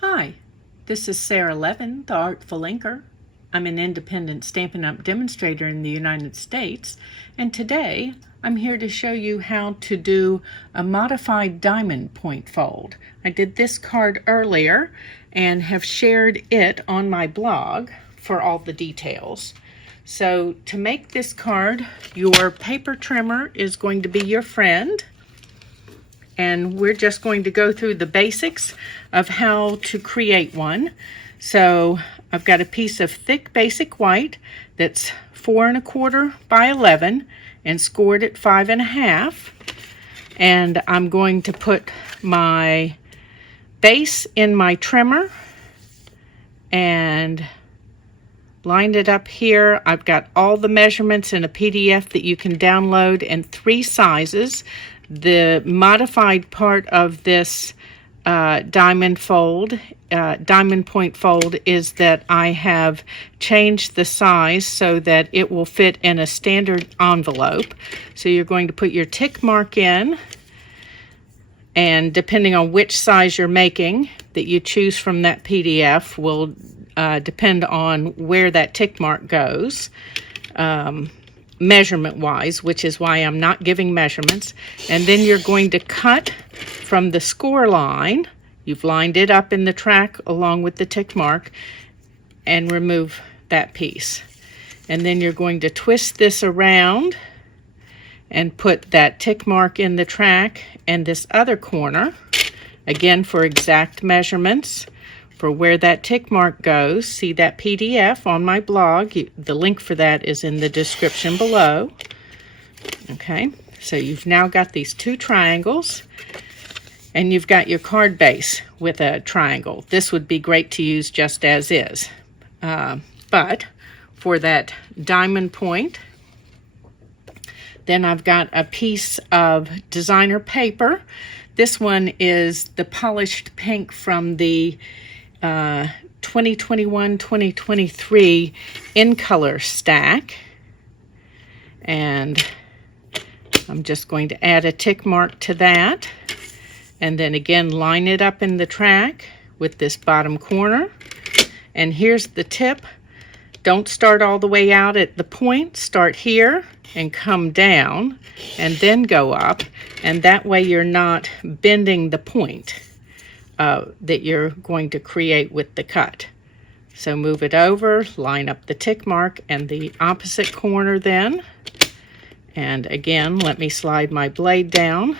Hi, this is Sara Levin, the Artful Inker. I'm an independent Stampin' Up! Demonstrator in the United States, and today I'm here to show you how to do a modified diamond point fold. I did this card earlier and have shared it on my blog for all the details. So to make this card, your paper trimmer is going to be your friend. And we're just going to go through the basics of how to create one. So I've got a piece of thick basic white that's 4 1/4 by 11 and scored at 5 1/2. And I'm going to put my base in my trimmer and lined it up here. I've got all the measurements in a PDF that you can download in 3 sizes. The modified part of this diamond point fold is that I have changed the size so that it will fit in a standard envelope. So you're going to put your tick mark in, and depending on which size you're making that you choose from that PDF will depend on where that tick mark goes. Measurement-wise, which is why I'm not giving measurements. And then you're going to cut from the score line. You've lined it up in the track along with the tick mark, and remove that piece. And then you're going to twist this around and put that tick mark in the track and this other corner, again for exact measurements. For where that tick mark goes, see that PDF on my blog. The link for that is in the description below. Okay, so you've now got these 2 triangles, and you've got your card base with a triangle. This would be great to use just as is. But for that diamond point, then I've got a piece of designer paper. This one is the polished pink from the 2021-2023 in color stack, and I'm just going to add a tick mark to that, and then again line it up in the track with this bottom corner. And here's the tip: don't start all the way out at the point, start here and come down and then go up, and that way you're not bending the point that you're going to create with the cut. So move it over, line up the tick mark and the opposite corner then. And again, let me slide my blade down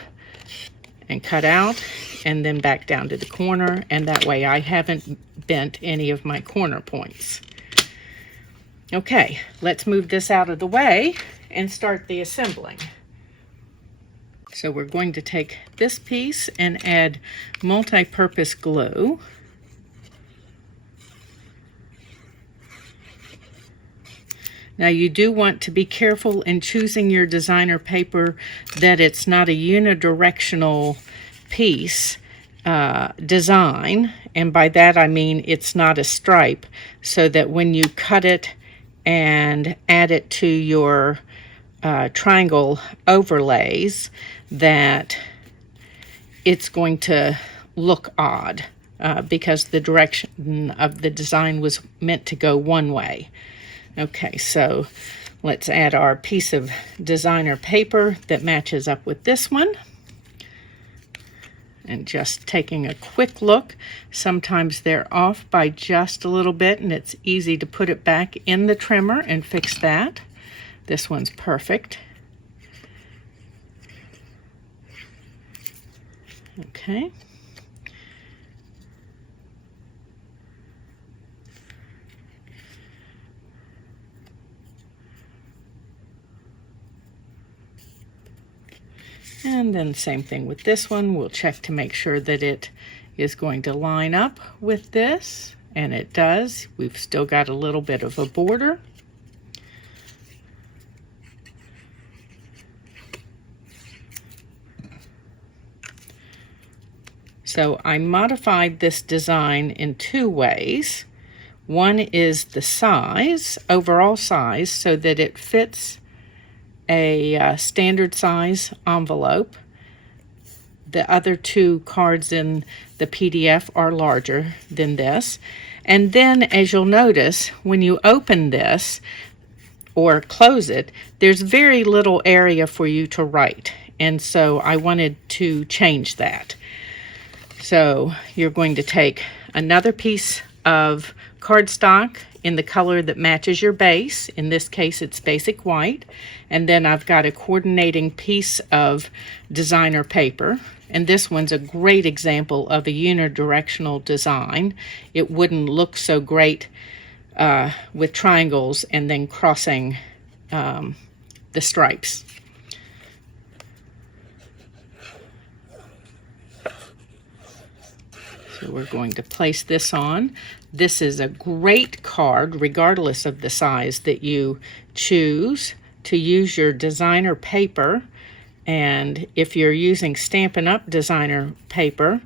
and cut out, and then back down to the corner, and that way I haven't bent any of my corner points. Okay, let's move this out of the way and start the assembling. So we're going to take this piece and add multi-purpose glue. Now you do want to be careful in choosing your designer paper that it's not a unidirectional piece design, and by that I mean it's not a stripe, so that when you cut it and add it to your triangle overlays, that it's going to look odd because the direction of the design was meant to go one way. Okay, so let's add our piece of designer paper that matches up with this one. And just taking a quick look, sometimes they're off by just a little bit, and it's easy to put it back in the trimmer and fix that. This one's perfect. Okay. And then same thing with this one. We'll check to make sure that it is going to line up with this, and it does. We've still got a little bit of a border. So I modified this design in 2 ways. One is the size, overall size, so that it fits a standard size envelope. the other two cards in the PDF are larger than this. And then, as you'll notice, when you open this or close it, there's very little area for you to write. And so I wanted to change that. So you're going to take another piece of cardstock in the color that matches your base. In this case, it's basic white. And then I've got a coordinating piece of designer paper. And this one's a great example of a unidirectional design. It wouldn't look so great with triangles and then crossing the stripes. So we're going to place this on. This is a great card, regardless of the size that you choose, to use your designer paper. And if you're using Stampin' Up! Designer paper,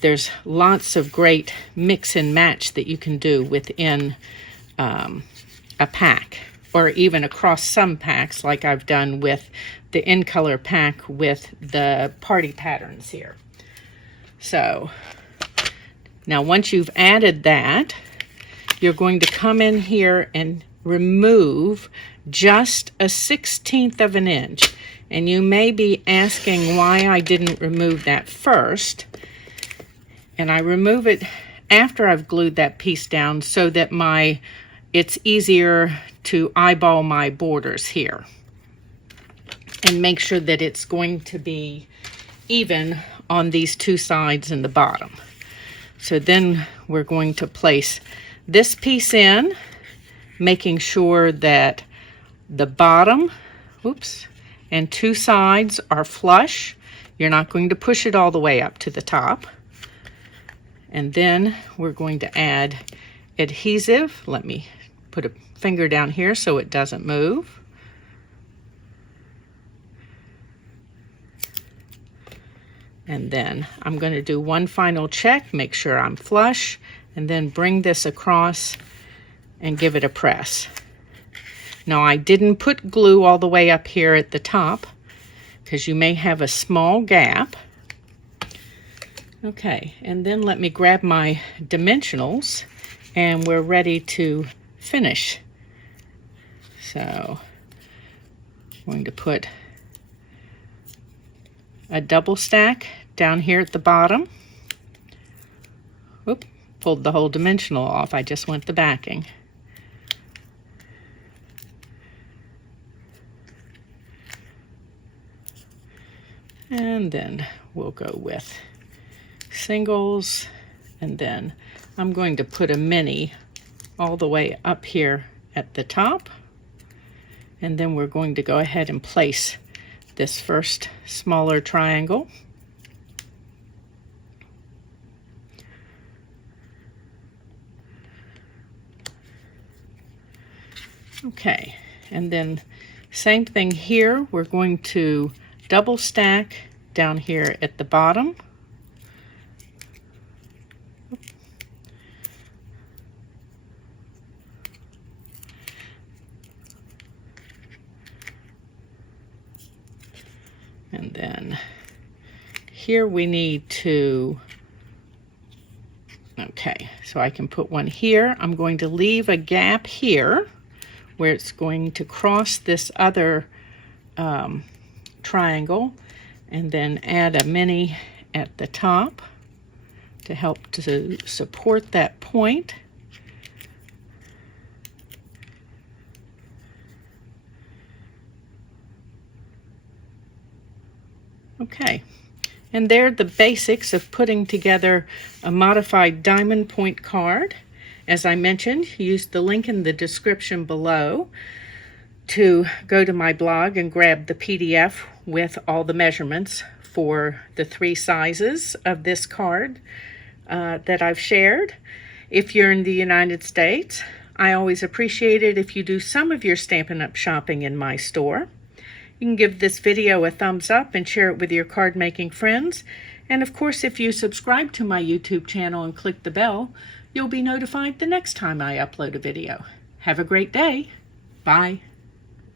there's lots of great mix and match that you can do within a pack, or even across some packs, like I've done with the In Color pack with the party patterns here. So now once you've added that, you're going to come in here and remove just a 1/16 of an inch. And you may be asking why I didn't remove that first. And I remove it after I've glued that piece down so that it's easier to eyeball my borders here. And make sure that it's going to be even on these two sides and the bottom. So then we're going to place this piece in, making sure that the bottom, and two sides are flush. You're not going to push it all the way up to the top. And then we're going to add adhesive. Let me put a finger down here so it doesn't move. And then I'm going to do one final check, make sure I'm flush, and then bring this across and give it a press. Now, I didn't put glue all the way up here at the top because you may have a small gap. Okay, and then let me grab my dimensionals and we're ready to finish. So I'm going to put a double stack down here at the bottom. Whoop, pulled the whole dimensional off. I just went the backing. And then we'll go with singles, and then I'm going to put a mini all the way up here at the top. And then we're going to go ahead and place this first smaller triangle. Okay, and then same thing here. We're going to double stack down here at the bottom. And then here we need to, okay, so I can put one here. I'm going to leave a gap here where it's going to cross this other triangle, and then add a mini at the top to help to support that point. Okay, and there are the basics of putting together a modified diamond point card. As I mentioned, use the link in the description below to go to my blog and grab the PDF with all the measurements for the 3 sizes of this card that I've shared. If you're in the United States, I always appreciate it if you do some of your Stampin' Up! Shopping in my store. You can give this video a thumbs up and share it with your card making friends. And of course, if you subscribe to my YouTube channel and click the bell, you'll be notified the next time I upload a video. Have a great day. Bye.